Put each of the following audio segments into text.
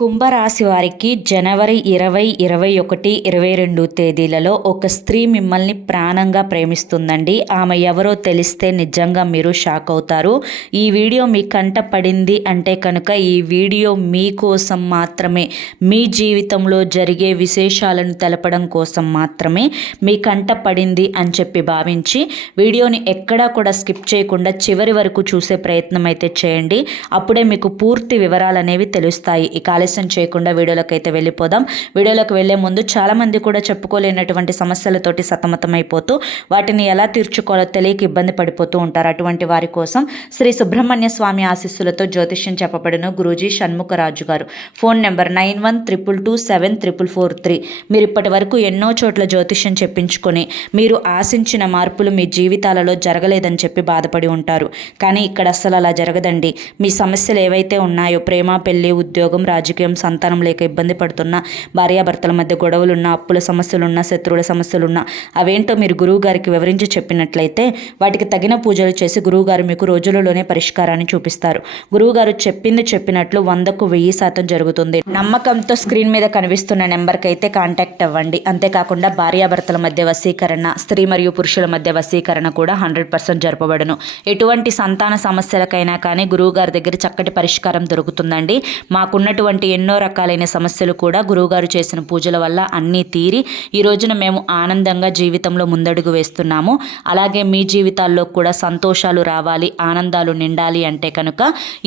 కుంభరాశి వారికి జనవరి 20, 21, 22 తేదీలలో ఒక స్త్రీ మిమ్మల్ని ప్రాణంగా ప్రేమిస్తుందండి. ఆమె ఎవరో తెలిస్తే నిజంగా మీరు షాక్ అవుతారు. ఈ వీడియో మీ కంట పడింది అంటే కనుక ఈ వీడియో మీకోసం మాత్రమే, మీ జీవితంలో జరిగే విశేషాలను తెలపడం కోసం మాత్రమే మీ కంట పడింది అని చెప్పి భావించి వీడియోని ఎక్కడా కూడా స్కిప్ చేయకుండా చివరి వరకు చూసే ప్రయత్నం అయితే చేయండి. అప్పుడే మీకు పూర్తి వివరాలు అనేవి తెలుస్తాయి. ఇక ఆలస్యం చేయకుండా వీడియోలోకి అయితే వెళ్ళిపోదాం. వీడియోలోకి వెళ్లే ముందు చాలామంది కూడా చెప్పుకోలేనటువంటి సమస్యలతోటి సతమతమైపోతూ వాటిని ఎలా తీర్చుకోవాలో తెలియక ఇబ్బంది పడిపోతూ ఉంటారు. అటువంటి వారి కోసం శ్రీ సుబ్రహ్మణ్య స్వామి ఆశీస్సులతో జ్యోతిష్యం చెప్పబడిన గురూజీ షణ్ముఖరాజు గారు. Phone number 9122744443. మీరు ఇప్పటి వరకు ఎన్నో చోట్ల జ్యోతిష్యం చెప్పించుకొని మీరు ఆశించిన మార్పులు మీ జీవితాలలో జరగలేదని చెప్పి బాధపడి ఉంటారు. కానీ ఇక్కడ అస్సలు అలా జరగదండి. మీ సమస్యలు ఏవైతే ఉన్నాయో, ప్రేమ, పెళ్లి, ఉద్యోగం, రాజకీయం, సంతానం లేక ఇబ్బంది పడుతున్న, భార్యాభర్తల మధ్య గొడవలున్నా, అప్పుల సమస్యలున్నా, శత్రువుల సమస్యలున్నా అవేంటో మీరు గురువు గారికి వివరించి చెప్పినట్లయితే వాటికి తగిన పూజలు చేసి గురువుగారు మీకు రోజులలోనే పరిష్కారాన్ని చూపిస్తారు. గురువుగారు చెప్పినట్లు 100కు 1000% జరుగుతుంది. నమ్మకంతో స్క్రీన్ మీద కనిపిస్తున్న నెంబర్కి అయితే కాంటాక్ట్ అవ్వండి. అంతేకాకుండా భార్యాభర్తల మధ్య వశీకరణ, స్త్రీ మరియు పురుషుల మధ్య వశీకరణ కూడా 100% జరపబడును. ఎటువంటి సంతాన సమస్యలకైనా కానీ గురువుగారి దగ్గర చక్కటి పరిష్కారం దొరుకుతుందండి. మాకున్నటువంటి ఎన్నో రకాలైన సమస్యలు కూడా గురువుగారు చేసిన పూజల వల్ల అన్నీ తీరి ఈ రోజున మేము ఆనందంగా జీవితంలో ముందడుగు వేస్తున్నాము. అలాగే మీ జీవితాల్లో కూడా సంతోషాలు రావాలి, ఆనందాలు నిండాలి అంటే కనుక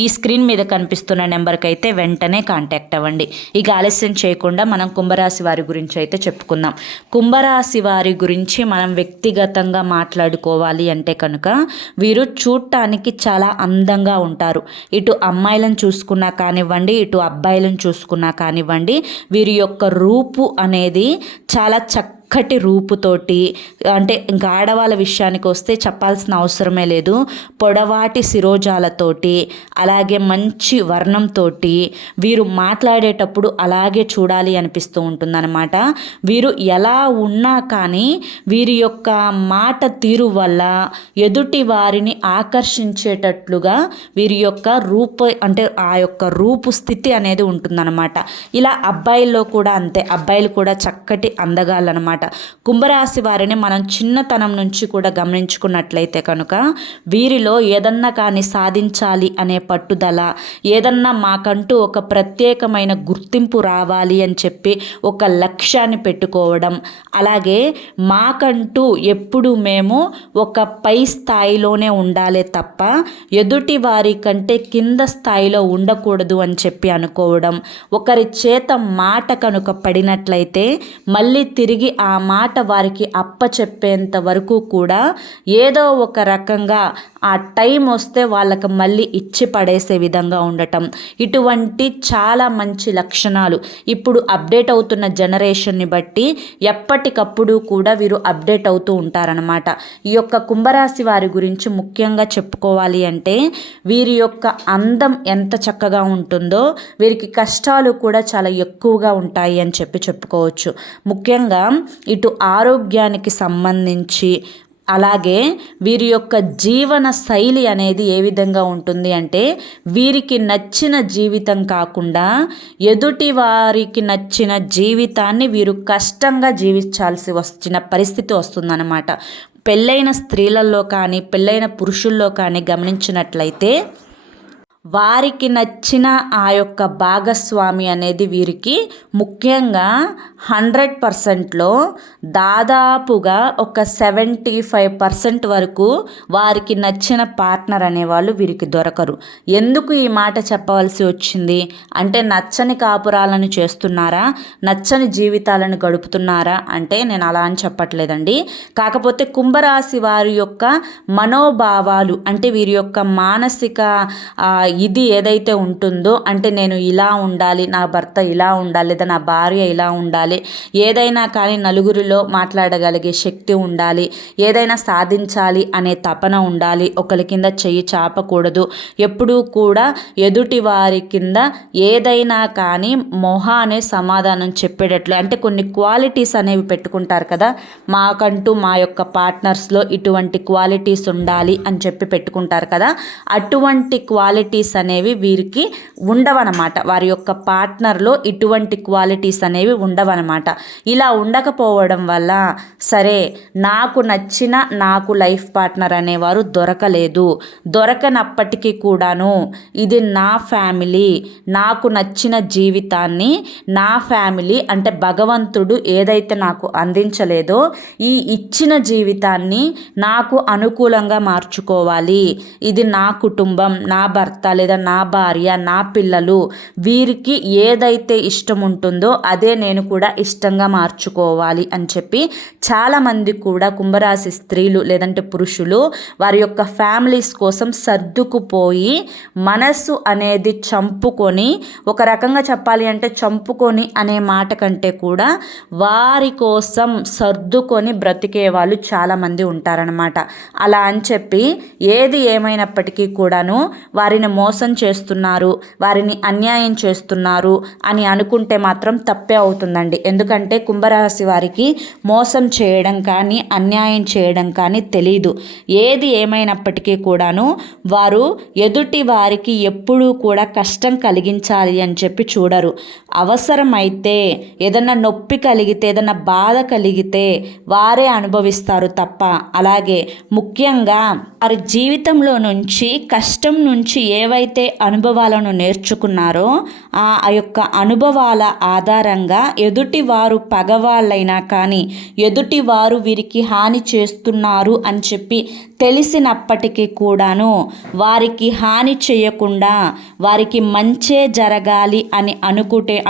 ఈ స్క్రీన్ మీద కనిపిస్తున్న నెంబర్కి అయితే వెంటనే కాంటాక్ట్ అవ్వండి. ఇక ఆలస్యం చేయకుండా మనం కుంభరాశి వారి గురించి అయితే చెప్పుకుందాం. కుంభరాశి వారి గురించి మనం వ్యక్తిగతంగా మాట్లాడుకోవాలి అంటే కనుక వీరు చూడటానికి చాలా అందంగా ఉంటారు. ఇటు అమ్మాయిలను చూసుకున్నా కానివ్వండి, ఇటు అబ్బాయిలను చూసుకున్నా కానివ్వండి, వీరి యొక్క రూపు అనేది చాలా చక్కటి రూపుతోటి, అంటే ఇంకా ఆడవాళ్ళ విషయానికి వస్తే చెప్పాల్సిన అవసరమే లేదు. పొడవాటి శిరోజాలతోటి, అలాగే మంచి వర్ణంతో వీరు మాట్లాడేటప్పుడు అలాగే చూడాలి అనిపిస్తూ ఉంటుందన్నమాట. వీరు ఎలా ఉన్నా కానీ వీరి యొక్క మాట తీరు వల్ల ఎదుటి వారిని ఆకర్షించేటట్లుగా వీరి యొక్క అంటే ఆ యొక్క రూపు స్థితి అనేది ఉంటుందన్నమాట. ఇలా అబ్బాయిల్లో కూడా అంతే. అబ్బాయిలు కూడా చక్కటి అందగాళ్ళనమాట. కుంభరాశి వారిని మనం చిన్నతనం నుంచి కూడా గమనించుకున్నట్లయితే కనుక వీరిలో ఏదన్నా కానీ సాధించాలి అనే పట్టుదల, ఏదన్నా మాకంటూ ఒక ప్రత్యేకమైన గుర్తింపు రావాలి అని చెప్పి ఒక లక్ష్యాన్ని పెట్టుకోవడం, అలాగే మాకంటూ ఎప్పుడు మేము ఒక పై స్థాయిలోనే ఉండాలి తప్ప ఎదుటి వారి కంటే కింద స్థాయిలో ఉండకూడదు అని చెప్పి అనుకోవడం, ఒకరి చేత మాట కనుక పడినట్లయితే మళ్ళీ తిరిగి ఆ మాట వారికి అప్పచెప్పేంత వరకు కూడా ఏదో ఒక రకంగా ఆ టైం వస్తే వాళ్ళకి మళ్ళీ ఇచ్చి పడేసే విధంగా ఉండటం, ఇటువంటి చాలా మంచి లక్షణాలు ఇప్పుడు అప్డేట్ అవుతున్న జనరేషన్ని బట్టి ఎప్పటికప్పుడు కూడా వీరు అప్డేట్ అవుతూ ఉంటారనమాట. ఈ యొక్క కుంభరాశి వారి గురించి ముఖ్యంగా చెప్పుకోవాలి అంటే వీరి యొక్క అందం ఎంత చక్కగా ఉంటుందో వీరికి కష్టాలు కూడా చాలా ఎక్కువగా ఉంటాయి అని చెప్పుకోవచ్చు. ముఖ్యంగా ఇటు ఆరోగ్యానికి సంబంధించి, అలాగే వీరి యొక్క జీవన శైలి అనేది ఏ విధంగా ఉంటుంది అంటే వీరికి నచ్చిన జీవితం కాకుండా ఎదుటి వారికి నచ్చిన జీవితాన్ని వీరు కష్టంగా జీవించాల్సి వచ్చిన పరిస్థితి వస్తుందన్నమాట. పెళ్ళైన స్త్రీలలో కానీ పెళ్ళైన పురుషుల్లో కానీ గమనించినట్లయితే వారికి నచ్చిన ఆ యొక్క భాగస్వామి అనేది వీరికి ముఖ్యంగా 100%లో దాదాపుగా ఒక 75% వరకు వారికి నచ్చిన పార్ట్నర్ అనేవాళ్ళు వీరికి దొరకరు. ఎందుకు ఈ మాట చెప్పవలసి వచ్చింది అంటే నచ్చని కాపురాలను చేస్తున్నారా, నచ్చని జీవితాలను గడుపుతున్నారా అంటే నేను అలా అని చెప్పట్లేదండి. కాకపోతే కుంభరాశి వారి యొక్క మనోభావాలు, అంటే వీరి యొక్క మానసిక ఇది ఏదైతే ఉంటుందో, అంటే నేను ఇలా ఉండాలి, నా భర్త ఇలా ఉండాలి, లేదా నా భార్య ఇలా ఉండాలి, ఏదైనా కానీ నలుగురిలో మాట్లాడగలిగే శక్తి ఉండాలి, ఏదైనా సాధించాలి అనే తపన ఉండాలి, ఒకరి కింద చెయ్యి చాపకూడదు, ఎప్పుడూ కూడా ఎదుటి వారి కింద ఏదైనా కానీ మొహానే సమాధానం చెప్పేటట్లు, అంటే కొన్ని క్వాలిటీస్ అనేవి పెట్టుకుంటారు కదా, మాకంటూ మా యొక్క పార్ట్నర్స్లో ఇటువంటి క్వాలిటీస్ ఉండాలి అని చెప్పి పెట్టుకుంటారు కదా, అటువంటి క్వాలిటీస్ క్వాలిటీస్ అనేవి వీరికి ఉండవన్నమాట. వారి యొక్క పార్ట్నర్లో ఇటువంటి క్వాలిటీస్ అనేవి ఉండవన్నమాట. ఇలా ఉండకపోవడం వల్ల సరే నాకు నచ్చిన నాకు లైఫ్ పార్ట్నర్ అనేవారు దొరకనప్పటికీ కూడాను ఇది నా ఫ్యామిలీ, నాకు నచ్చిన జీవితాన్ని నా ఫ్యామిలీ అంటే భగవంతుడు ఏదైతే నాకు అందించలేదో ఈ ఇచ్చిన జీవితాన్ని నాకు అనుకూలంగా మార్చుకోవాలి. ఇది నా కుటుంబం, నా భర్త లేదా నా భార్య, నా పిల్లలు, వీరికి ఏదైతే ఇష్టం ఉంటుందో అదే నేను కూడా ఇష్టంగా మార్చుకోవాలి అని చెప్పి చాలామంది కూడా కుంభరాశి స్త్రీలు లేదంటే పురుషులు వారి యొక్క ఫ్యామిలీస్ కోసం సర్దుకుపోయి మనసు అనేది చంపుకొని, ఒక రకంగా చెప్పాలి అంటే చంపుకొని అనే మాట కంటే కూడా వారి కోసం సర్దుకొని బ్రతికే వాళ్ళు చాలామంది ఉంటారనమాట. అలా అని చెప్పి ఏది ఏమైనప్పటికీ కూడాను వారిని మోసం చేస్తున్నారు, వారిని అన్యాయం చేస్తున్నారు అని అనుకుంటే మాత్రం తప్పే అవుతుందండి. ఎందుకంటే కుంభరాశి వారికి మోసం చేయడం కానీ అన్యాయం చేయడం కానీ తెలీదు. ఏది ఏమైనప్పటికీ కూడాను వారు ఎదుటి వారికి ఎప్పుడూ కూడా కష్టం కలిగించాలి అని చెప్పి చూడరు. అవసరమైతే ఏదన్నా నొప్పి కలిగితే, ఏదన్నా బాధ కలిగితే వారే అనుభవిస్తారు తప్ప, అలాగే ముఖ్యంగా వారి జీవితంలో నుంచి కష్టం నుంచి ఏవైతే అనుభవాలను నేర్చుకున్నారో ఆ యొక్క అనుభవాల ఆధారంగా ఎదుటి వారు పగవాళ్ళైనా కానీ ఎదుటి వారు వీరికి హాని చేస్తున్నారు అని చెప్పి తెలిసినప్పటికీ కూడాను వారికి హాని చేయకుండా వారికి మంచే జరగాలి అని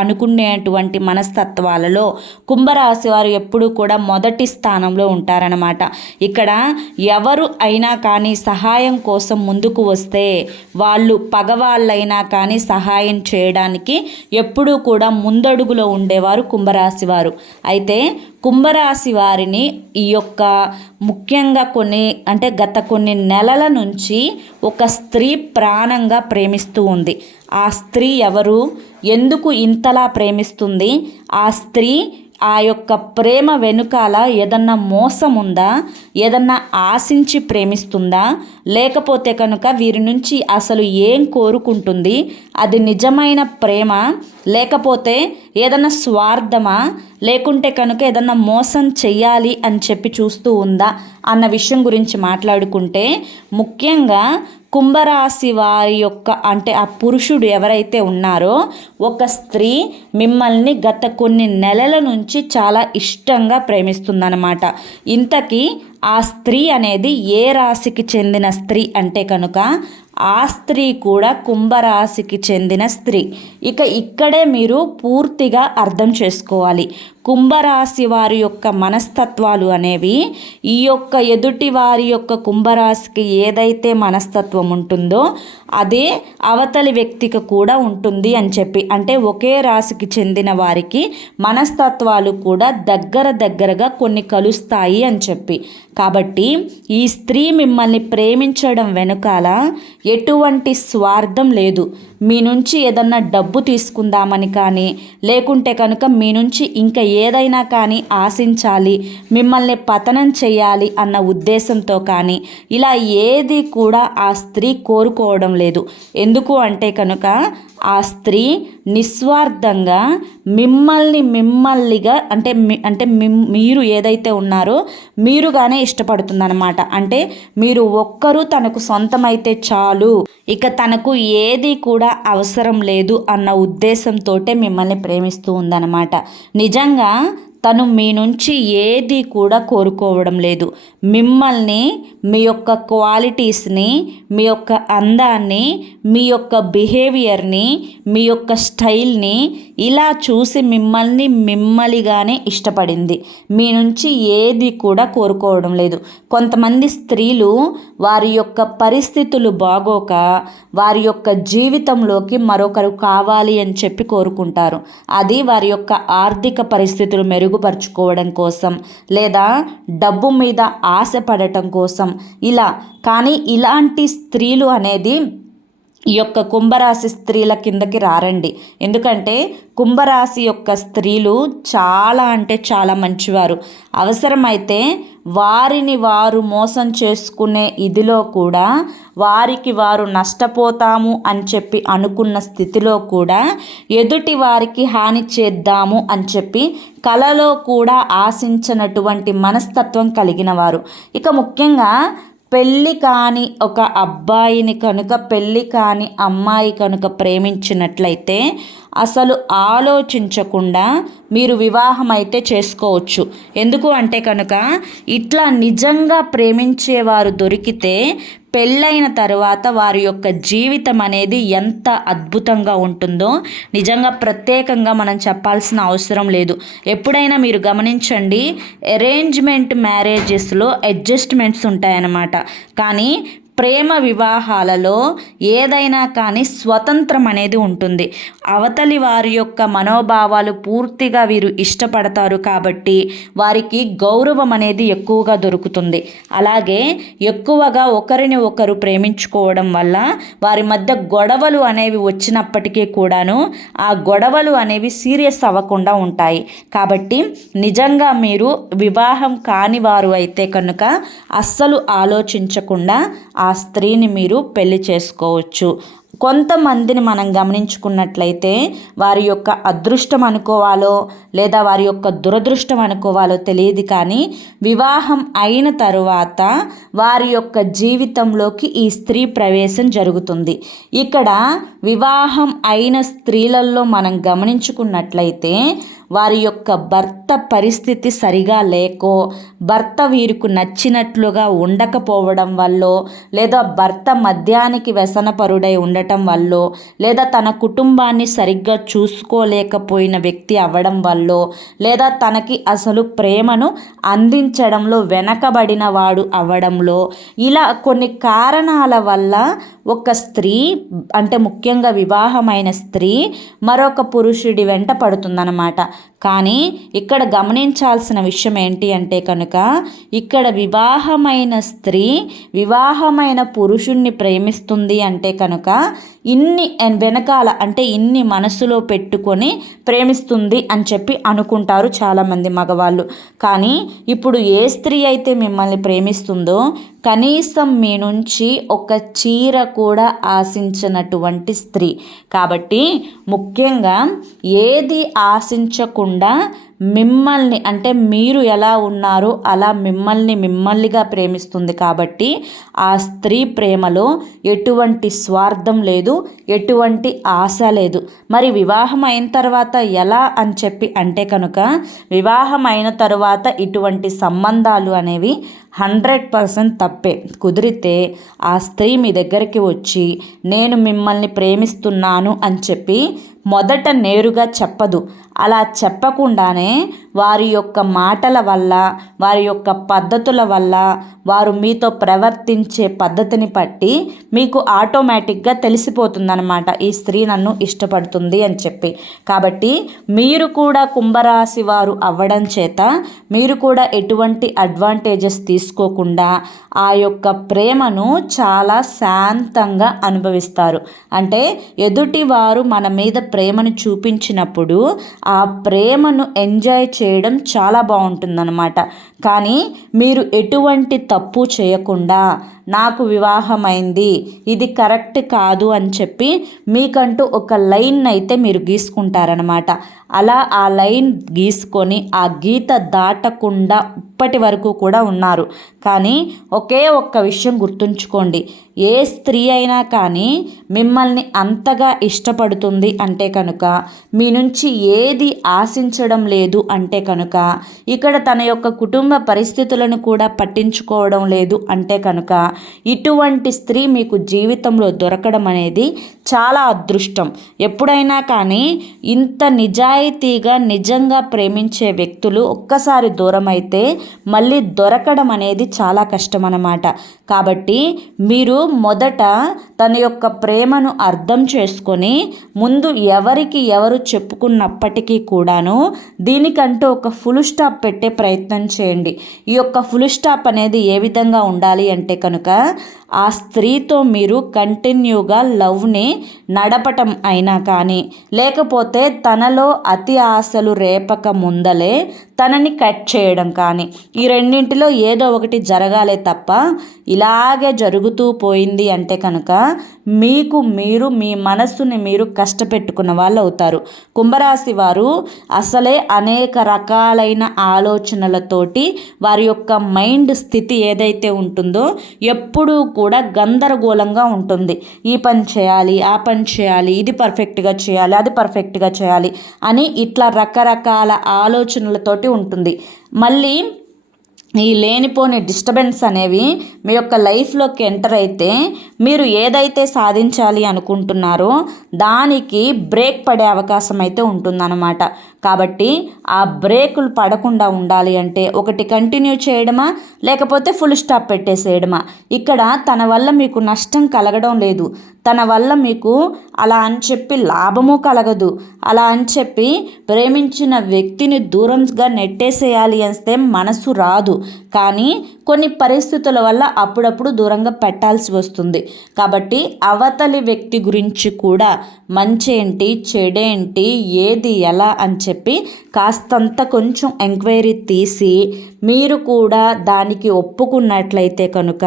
అనుకునేటువంటి మనస్తత్వాలలో కుంభరాశి వారు ఎప్పుడూ కూడా మొదటి స్థానంలో ఉంటారన్నమాట. ఇక్కడ ఎవరు అయినా కానీ సహాయం కోసం ముందుకు వస్తే వాళ్ళు పగవాళ్ళైనా కానీ సహాయం చేయడానికి ఎప్పుడూ కూడా ముందడుగులో ఉండేవారు కుంభరాశి వారు. అయితే కుంభరాశి వారిని ఈ యొక్క ముఖ్యంగా గత కొన్ని నెలల నుంచి ఒక స్త్రీ ప్రాణంగా ప్రేమిస్తూ ఉంది. ఆ స్త్రీ ఎవరు, ఎందుకు ఇంతలా ప్రేమిస్తుంది, ఆ స్త్రీ ఆ యొక్క ప్రేమ వెనుకాల ఏదన్నా మోసం ఉందా, ఏదన్నా ఆశించి ప్రేమిస్తుందా, లేకపోతే కనుక వీరి నుంచి అసలు ఏం కోరుకుంటుంది, అది నిజమైన ప్రేమ లేకపోతే ఏదన్నా స్వార్థమా, లేకుంటే కనుక ఏదన్నా మోసం చెయ్యాలి అని చెప్పి చూస్తూ ఉందా అన్న విషయం గురించి మాట్లాడుకుంటే, ముఖ్యంగా కుంభరాశి వారి యొక్క ఆ పురుషుడు ఎవరైతే ఉన్నారో ఒక స్త్రీ మిమ్మల్ని గత కొన్ని నెలల నుంచి చాలా ఇష్టంగా ప్రేమిస్తుందన్నమాట. ఇంతకీ ఆ స్త్రీ అనేది ఏ రాశికి చెందిన స్త్రీ అంటే కనుక ఆ స్త్రీ కూడా కుంభరాశికి చెందిన స్త్రీ. ఇక్కడే మీరు పూర్తిగా అర్థం చేసుకోవాలి. కుంభరాశి వారి యొక్క మనస్తత్వాలు అనేవి ఈ యొక్క ఎదుటి వారి యొక్క కుంభరాశికి ఏదైతే మనస్తత్వం ఉంటుందో అదే అవతలి వ్యక్తికి కూడా ఉంటుంది అని చెప్పి, అంటే ఒకే రాశికి చెందిన వారికి మనస్తత్వాలు కూడా దగ్గరగా కొన్ని కలుస్తాయి అని చెప్పి. కాబట్టి ఈ స్త్రీ మిమ్మల్ని ప్రేమించడం వెనుకాల ఎటువంటి స్వార్థం లేదు. మీ నుంచి ఏదన్నా డబ్బు తీసుకుందామని కానీ, లేకుంటే కనుక మీ నుంచి ఇంకా ఏదైనా కానీ ఆశించాలి, మిమ్మల్ని పతనం చేయాలి అన్న ఉద్దేశంతో కానీ ఇలా ఏది కూడా ఆ స్త్రీ కోరుకోవడం లేదు. ఎందుకు అంటే కనుక ఆ స్త్రీ నిస్వార్థంగా మిమ్మల్నిగా మీరు ఏదైతే ఉన్నారో మీరుగానే ఇష్టపడుతుందన్నమాట. అంటే మీరు ఒక్కరు తనకు సొంతమైతే చాలు, ఇక తనకు ఏది కూడా అవసరం లేదు అన్న ఉద్దేశంతో మిమ్మల్ని ప్రేమిస్తూ ఉందన్నమాట. నిజంగా తను మీ నుంచి ఏది కూడా కోరుకోవడం లేదు. మిమ్మల్ని, మీ యొక్క క్వాలిటీస్ని, మీ యొక్క అందాన్ని, మీ యొక్క బిహేవియర్ని, మీ యొక్క స్టైల్ని ఇలా చూసి మిమ్మల్నిగానే ఇష్టపడింది. మీ నుంచి ఏది కూడా కోరుకోవడం లేదు. కొంతమంది స్త్రీలు వారి యొక్క పరిస్థితులు బాగోక వారి యొక్క జీవితంలోకి మరొకరు కావాలి అని చెప్పి కోరుకుంటారు. అది వారి యొక్క ఆర్థిక పరిస్థితులు మెరుగుపరుచుకోవడం కోసం లేదా డబ్బు మీద ఆశపడటం కోసం ఇలా. కానీ ఇలాంటి స్త్రీలు అనేది ఈ యొక్క కుంభరాశి స్త్రీల కిందకి రారండి. ఎందుకంటే కుంభరాశి యొక్క స్త్రీలు చాలా మంచివారు. అవసరమైతే వారిని వారు మోసం చేసుకునే ఇదిలో కూడా వారికి వారు నష్టపోతాము అని చెప్పి అనుకున్న స్థితిలో కూడా ఎదుటి వారికి హాని చేద్దాము అని చెప్పి కలలో కూడా ఆశించినటువంటి మనస్తత్వం కలిగిన వారు. ఇక ముఖ్యంగా పెళ్ళి కాని ఒక అబ్బాయిని కనుక పెళ్ళి కాని అమ్మాయి కనుక ప్రేమించినట్లయితే అసలు ఆలోచించకుండా మీరు వివాహం అయితే చేసుకోవచ్చు. ఎందుకు అంటే కనుక ఇట్లా నిజంగా ప్రేమించేవారు దొరికితే పెళ్ళైన తర్వాత వారి యొక్క జీవితం అనేది ఎంత అద్భుతంగా ఉంటుందో నిజంగా ప్రత్యేకంగా మనం చెప్పాల్సిన అవసరం లేదు. ఎప్పుడైనా మీరు గమనించండి, అరేంజ్మెంట్ మ్యారేజెస్లో అడ్జస్ట్మెంట్స్ ఉంటాయన్నమాట. కానీ ప్రేమ వివాహాలలో ఏదైనా కానీ స్వతంత్రం అనేది ఉంటుంది. అవతలి వారి యొక్క మనోభావాలు పూర్తిగా వీరు ఇష్టపడతారు కాబట్టి వారికి గౌరవం అనేది ఎక్కువగా దొరుకుతుంది. అలాగే ఎక్కువగా ఒకరిని ఒకరు ప్రేమించుకోవడం వల్ల వారి మధ్య గొడవలు అనేవి వచ్చినప్పటికీ కూడాను ఆ గొడవలు అనేవి సీరియస్ అవ్వకుండా ఉంటాయి. కాబట్టి నిజంగా మీరు వివాహం కాని వారు అయితే కనుక అస్సలు ఆలోచించకుండా ఆ స్త్రీని మీరు పెళ్లి చేసుకోవచ్చు. కొంతమందిని మనం గమనించుకున్నట్లయితే వారి యొక్క అదృష్టం అనుకోవాలో లేదా వారి యొక్క దురదృష్టం అనుకోవాలో తెలియదు, కానీ వివాహం అయిన తరువాత వారి యొక్క జీవితంలోకి ఈ స్త్రీ ప్రవేశం జరుగుతుంది. ఇక్కడ వివాహం అయిన స్త్రీలలో మనం గమనించుకున్నట్లయితే వారి యొక్క భర్త పరిస్థితి సరిగా లేకో, భర్త వీరికి నచ్చినట్లుగా ఉండకపోవడం వల్ల, లేదా భర్త మద్యానికి వ్యసనపరుడై ఉండటం వల్ల, లేదా తన కుటుంబాన్ని సరిగ్గా చూసుకోలేకపోయిన వ్యక్తి అవ్వడం వల్ల, లేదా తనకి అసలు ప్రేమను అందించడంలో వెనకబడిన వాడు అవ్వడంలో, ఇలా కొన్ని కారణాల వల్ల ఒక స్త్రీ, అంటే ముఖ్యంగా వివాహమైన స్త్రీ మరొక పురుషుడి వెంట పడుతుందన్నమాట. కానీ ఇక్కడ గమనించాల్సిన విషయం ఏంటి అంటే కనుక ఇక్కడ వివాహమైన స్త్రీ వివాహమైన పురుషుణ్ణి ప్రేమిస్తుంది అంటే కనుక ఇన్ని వెనకాల, అంటే ఇన్ని మనసులో పెట్టుకొని ప్రేమిస్తుంది అని చెప్పి అనుకుంటారు చాలామంది మగవాళ్ళు. కానీ ఇప్పుడు ఏ స్త్రీ అయితే మిమ్మల్ని ప్రేమిస్తుందో కనీసం మీ నుంచి ఒక చీర కూడా ఆశించినటువంటి స్త్రీ. కాబట్టి ముఖ్యంగా ఏది ఆశించకుండా మిమ్మల్ని, అంటే మీరు ఎలా ఉన్నారో అలా మిమ్మల్నిగా ప్రేమిస్తుంది. కాబట్టి ఆ స్త్రీ ప్రేమలో ఎటువంటి స్వార్థం లేదు, ఎటువంటి ఆశ లేదు. మరి వివాహం అయిన తర్వాత ఎలా అని చెప్పి అంటే కనుక వివాహం అయిన తర్వాత ఇటువంటి సంబంధాలు అనేవి 100% తప్పే. కుదిరితే ఆ స్త్రీ మీ దగ్గరికి వచ్చి నేను మిమ్మల్ని ప్రేమిస్తున్నాను అని చెప్పి మొదట నేరుగా చెప్పదు. అలా చెప్పకుండానే వారి యొక్క మాటల వల్ల, వారి యొక్క పద్ధతుల వల్ల, వారు మీతో ప్రవర్తించే పద్ధతిని బట్టి మీకు ఆటోమేటిక్గా తెలిసిపోతుందన్నమాట ఈ స్త్రీ నన్ను ఇష్టపడుతుంది అని చెప్పి. కాబట్టి మీరు కూడా కుంభరాశి వారు అవ్వడం చేత మీరు కూడా ఎటువంటి అడ్వాంటేజెస్ తీసుకోకుండా ఆ యొక్క ప్రేమను చాలా శాంతంగా అనుభవిస్తారు. అంటే ఎదుటి వారు మన మీద ప్రేమను చూపించినప్పుడు ఆ ప్రేమను ఎంజాయ్ చేయడం చాలా బాగుంటుందన్నమాట. కానీ మీరు ఎటువంటి తప్పు చేయకుండా నాకు వివాహమైంది, ఇది కరెక్ట్ కాదు అని చెప్పి మీకంటూ ఒక లైన్ అయితే మీరు గీసుకుంటారనమాట. అలా ఆ లైన్ గీసుకొని ఆ గీత దాటకుండా ఇప్పటి వరకు కూడా ఉన్నారు. కానీ ఒకే ఒక్క విషయం గుర్తుంచుకోండి, ఏ స్త్రీ అయినా కానీ మిమ్మల్ని అంతగా ఇష్టపడుతుంది అంటే కనుక, మీ నుంచి ఏది ఆశించడం లేదు అంటే కనుక, ఇక్కడ తన యొక్క కుటుంబ పరిస్థితులను కూడా పట్టించుకోవడం లేదు అంటే కనుక, ఇటువంటి స్త్రీ మీకు జీవితంలో దొరకడం అనేది చాలా అదృష్టం. ఎప్పుడైనా కానీ ఇంత నిజాయితీగా నిజంగా ప్రేమించే వ్యక్తులు ఒక్కసారి దూరం అయితే మళ్ళీ దొరకడం అనేది చాలా కష్టం అన్నమాట. కాబట్టి మీరు మొదట తన యొక్క ప్రేమను అర్థం చేసుకొని ముందు ఎవరికి ఎవరు చెప్పుకున్నప్పటికీ కూడాను దీనికంటూ ఒక ఫుల్ స్టాప్ పెట్టే ప్రయత్నం చేయండి. ఈ యొక్క ఫుల్ స్టాప్ అనేది ఏ విధంగా ఉండాలి అంటే కనుక, ఆ స్త్రీతో మీరు కంటిన్యూగా లవ్ని నడపటం అయినా కానీ, లేకపోతే తనలో అతి ఆశలు రేపక ముందలే తనని కట్ చేయడం కానీ, ఈ రెండింటిలో ఏదో ఒకటి జరగాలే తప్ప ఇలాగే జరుగుతూ పోయింది అంటే కనుక మీరు మీ మనస్సుని మీరు కష్టపెట్టుకున్న వాళ్ళు అవుతారు. కుంభరాశి వారు అసలే అనేక రకాలైన ఆలోచనలతోటి వారి యొక్క మైండ్ స్థితి ఏదైతే ఉంటుందో ఎప్పుడూ కూడా గందరగోళంగా ఉంటుంది. ఈ పని చేయాలి, ఆ పని చేయాలి, ఇది పర్ఫెక్ట్గా చేయాలి, అది పర్ఫెక్ట్గా చేయాలి అని ఇట్లా రకరకాల ఆలోచనలతోటి ఉంటుంది. మళ్ళీ ఈ లేనిపోని డిస్టర్బెన్స్ అనేవి మీ యొక్క లైఫ్లోకి ఎంటర్ అయితే మీరు ఏదైతే సాధించాలి అనుకుంటున్నారో దానికి బ్రేక్ పడే అవకాశం అయితే ఉంటుందన్నమాట. కాబట్టి ఆ బ్రేకులు పడకుండా ఉండాలి అంటే ఒకటి కంటిన్యూ చేయడమా, లేకపోతే ఫుల్ స్టాప్ పెట్టేసేయడమా. ఇక్కడ తన వల్ల మీకు నష్టం కలగడం లేదు, తన వల్ల మీకు అలా అని చెప్పి లాభము కలగదు. అలా అని చెప్పి ప్రేమించిన వ్యక్తిని దూరంగా నెట్టేసేయాలి అంటే మనసు రాదు. కానీ కొన్ని పరిస్థితుల వల్ల అప్పుడప్పుడు దూరంగా పెట్టాల్సి వస్తుంది. కాబట్టి అవతలి వ్యక్తి గురించి కూడా మంచేంటి చెడేంటి ఏది ఎలా అని చెప్పి కాస్తంత కొంచెం ఎంక్వైరీ తీసి మీరు కూడా దానికి ఒప్పుకున్నట్లయితే కనుక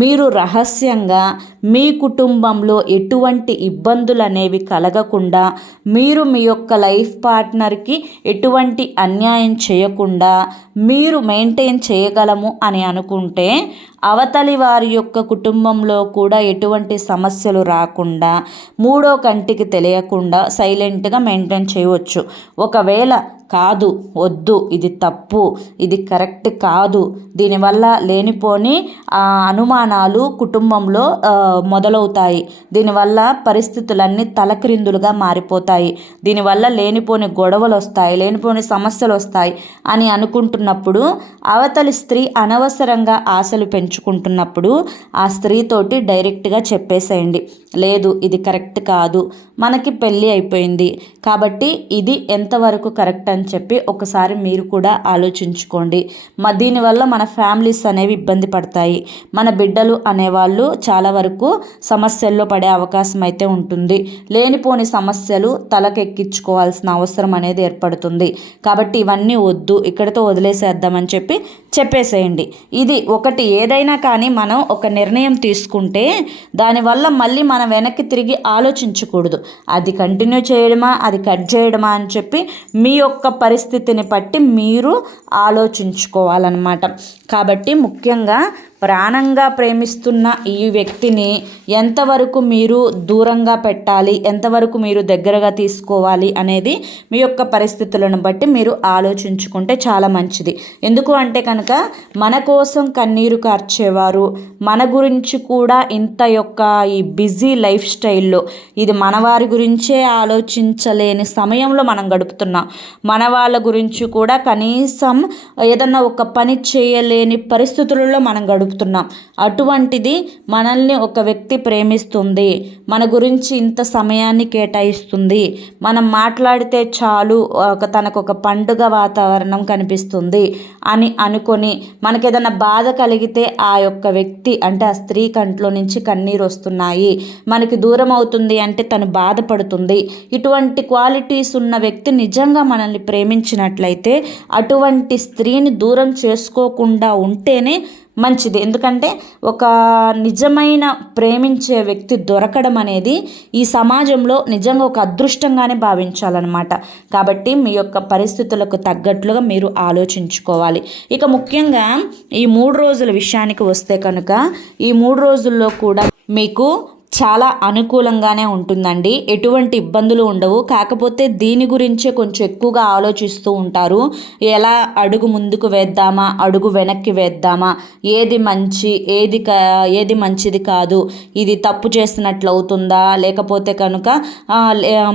మీరు రహస్యంగా మీ కుటుంబంలో ఎటువంటి ఇబ్బందులు అనేవి కలగకుండా, మీరు మీ యొక్క లైఫ్ పార్ట్నర్కి ఎటువంటి అన్యాయం చేయకుండా మీరు మెయింటైన్ చేయగలము అని అనుకుంటే అవతలి వారి యొక్క కుటుంబంలో కూడా ఎటువంటి సమస్యలు రాకుండా మూడో కంటికి తెలియకుండా సైలెంట్గా మెయింటైన్ చేయవచ్చు. ఒకవేళ కాదు, వద్దు, ఇది తప్పు, ఇది కరెక్ట్ కాదు, దీనివల్ల లేనిపోని అనుమానాలు కుటుంబంలో మొదలవుతాయి, దీనివల్ల పరిస్థితులన్నీ తలక్రిందులుగా మారిపోతాయి, దీనివల్ల లేనిపోని గొడవలు వస్తాయి, లేనిపోని సమస్యలు వస్తాయి అని అనుకుంటున్నప్పుడు అవతలి స్త్రీ అనవసరంగా ఆశలు పెంచుకుంటున్నప్పుడు ఆ స్త్రీతోటి డైరెక్ట్గా చెప్పేసేయండి, లేదు ఇది కరెక్ట్ కాదు, మనకి పెళ్ళి అయిపోయింది కాబట్టి ఇది ఎంతవరకు కరెక్ట్ అని చెప్పి ఒకసారి మీరు కూడా ఆలోచించుకోండి. దీనివల్ల మన ఫ్యామిలీస్ అనేవి ఇబ్బంది పడతాయి, మన బిడ్డలు అనేవాళ్ళు చాలా వరకు సమస్యల్లో పడే అవకాశం అయితే ఉంటుంది. లేనిపోని సమస్యలు తలకెక్కించుకోవాల్సిన అవసరం అనేది ఏర్పడుతుంది. కాబట్టి ఇవన్నీ వద్దు, ఇక్కడితో వదిలేసేద్దామని చెప్పేసేయండి. ఇది ఒకటి ఏదైనా కానీ మనం ఒక నిర్ణయం తీసుకుంటే దానివల్ల మళ్ళీ మనం వెనక్కి తిరిగి ఆలోచించకూడదు. అది కంటిన్యూ చేయడమా, అది కట్ చేయడమా అని చెప్పి మీ యొక్క పరిస్థితిని బట్టి మీరు ఆలోచించుకోవాలన్నమాట. కాబట్టి ముఖ్యంగా ప్రాణంగా ప్రేమిస్తున్న ఈ వ్యక్తిని ఎంతవరకు మీరు దూరంగా పెట్టాలి, ఎంతవరకు మీరు దగ్గరగా తీసుకోవాలి అనేది మీ యొక్క పరిస్థితులను బట్టి మీరు ఆలోచించుకుంటే చాలా మంచిది. ఎందుకు అంటే కనుక మన కోసం కన్నీరు కార్చేవారు, మన గురించి కూడా ఇంత యొక్క ఈ బిజీ లైఫ్ స్టైల్లో ఇది మన వారి గురించే ఆలోచించలేని సమయంలో మనం గడుపుతున్నాం. మన వాళ్ళ గురించి కూడా కనీసం ఏదన్నా ఒక పని చేయలేని పరిస్థితులలో మనం గడుపుతున్నాం. అటువంటిది మనల్ని ఒక వ్యక్తి ప్రేమిస్తుంది, మన గురించి ఇంత సమయాన్ని కేటాయిస్తుంది, మనం మాట్లాడితే చాలు తనకు ఒక పండుగ వాతావరణం కనిపిస్తుంది అని అనుకొని మనకి ఏదైనా బాధ కలిగితే ఆ యొక్క వ్యక్తి అంటే ఆ స్త్రీ కంట్లో నుంచి కన్నీరు వస్తున్నాయి, మనకి దూరం అవుతుంది అంటే తను బాధపడుతుంది. ఇటువంటి క్వాలిటీస్ ఉన్న వ్యక్తి నిజంగా మనల్ని ప్రేమించినట్లయితే అటువంటి స్త్రీని దూరం చేసుకోకుండా ఉంటేనే మంచిది. ఎందుకంటే ఒక నిజమైన ప్రేమించే వ్యక్తి దొరకడం అనేది ఈ సమాజంలో నిజంగా ఒక అదృష్టంగానే భావించాలన్నమాట. కాబట్టి మీ యొక్క పరిస్థితులకు తగ్గట్లుగా మీరు ఆలోచించుకోవాలి. ఇక ముఖ్యంగా ఈ 3 రోజుల విషయానికి వస్తే కనుక ఈ 3 రోజుల్లో కూడా మీకు చాలా అనుకూలంగానే ఉంటుందండి. ఎటువంటి ఇబ్బందులు ఉండవు. కాకపోతే దీని గురించే కొంచెం ఎక్కువగా ఆలోచిస్తూ ఉంటారు. ఎలా అడుగు ముందుకు వేద్దామా, అడుగు వెనక్కి వేద్దామా, ఏది మంచి ఏది మంచిది కాదు, ఇది తప్పు చేసినట్లు అవుతుందా, లేకపోతే కనుక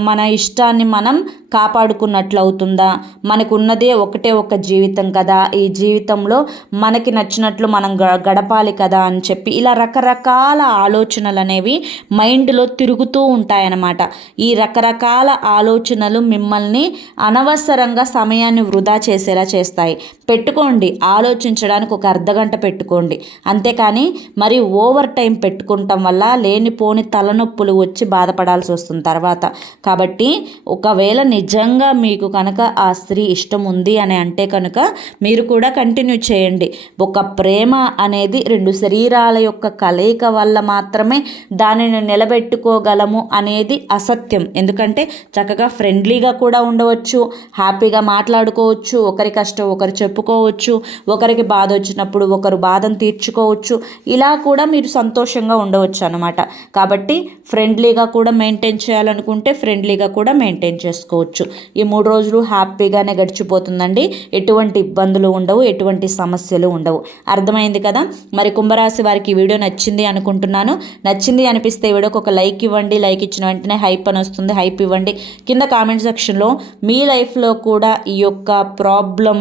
మన ఇష్టాన్ని మనం కాపాడుకున్నట్లు అవుతుందా, మనకున్నదే ఒకటే ఒక జీవితం కదా, ఈ జీవితంలో మనకి నచ్చినట్లు మనం గడపాలి కదా అని చెప్పి ఇలా రకరకాల ఆలోచనలు అనేవి మైండ్లో తిరుగుతూ ఉంటాయన్నమాట. ఈ రకరకాల ఆలోచనలు మిమ్మల్ని అనవసరంగా సమయాన్ని వృధా చేసేలా చేస్తాయి. పెట్టుకోండి, ఆలోచించడానికి ఒక అర్ధగంట పెట్టుకోండి. అంతేకాని మరి ఓవర్ టైం పెట్టుకుంటాం వల్ల లేనిపోని తలనొప్పులు వచ్చి బాధపడాల్సి వస్తుంది తర్వాత. కాబట్టి ఒకవేళ నిజంగా మీకు కనుక ఆ స్త్రీ ఇష్టం ఉంది అని అంటే కనుక మీరు కూడా కంటిన్యూ చేయండి. ఒక ప్రేమ అనేది రెండు శరీరాల యొక్క కలయిక వల్ల మాత్రమే దానిని నిలబెట్టుకోగలము అనేది అసత్యం. ఎందుకంటే చక్కగా ఫ్రెండ్లీగా కూడా ఉండవచ్చు, హ్యాపీగా మాట్లాడుకోవచ్చు, ఒకరి కష్టం ఒకరు చెప్పుకోవచ్చు, ఒకరికి బాధ వచ్చినప్పుడు ఒకరు బాధను తీర్చుకోవచ్చు, ఇలా కూడా మీరు సంతోషంగా ఉండవచ్చు అన్నమాట. కాబట్టి ఫ్రెండ్లీగా కూడా మెయింటైన్ చేయాలనుకుంటే ఫ్రెండ్లీగా కూడా మెయింటైన్ చేసుకోవచ్చు. ఈ 3 రోజులు హ్యాపీగానే గడిచిపోతుందండి. ఎటువంటి ఇబ్బందులు ఉండవు, ఎటువంటి సమస్యలు ఉండవు. అర్థమైంది కదా. మరి కుంభరాశి వారికి ఈ వీడియో నచ్చింది అనుకుంటున్నాను. నచ్చింది అనిపిస్తే ఈ వీడియోకి ఒక లైక్ ఇవ్వండి. లైక్ ఇచ్చిన వెంటనే హైప్ అని వస్తుంది, హైప్ ఇవ్వండి. కింద కామెంట్ సెక్షన్లో మీ లైఫ్లో కూడా ఈ యొక్క ప్రాబ్లం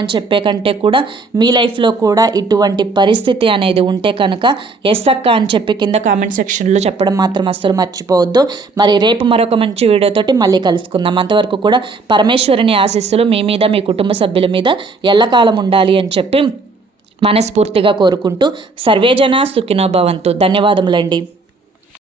అని చెప్పే కంటే కూడా మీ లైఫ్లో కూడా ఇటువంటి పరిస్థితి అనేది ఉంటే కనుక ఎస్ అక్క అని చెప్పి కింద కామెంట్ సెక్షన్లో చెప్పడం మాత్రం అస్సలు మర్చిపోవద్దు. మరి రేపు మరొక మంచి వీడియోతోటి మళ్ళీ కలుసుకుందాం. అంతవరకు కూడా పరమేశ్వరుని ఆశీస్సులు మీ మీద, మీ కుటుంబ సభ్యుల మీద ఎల్లకాలం ఉండాలి అని చెప్పి మనస్ఫూర్తిగా కోరుకుంటూ సర్వేజన సుఖినో భవంతు. ధన్యవాదములండి.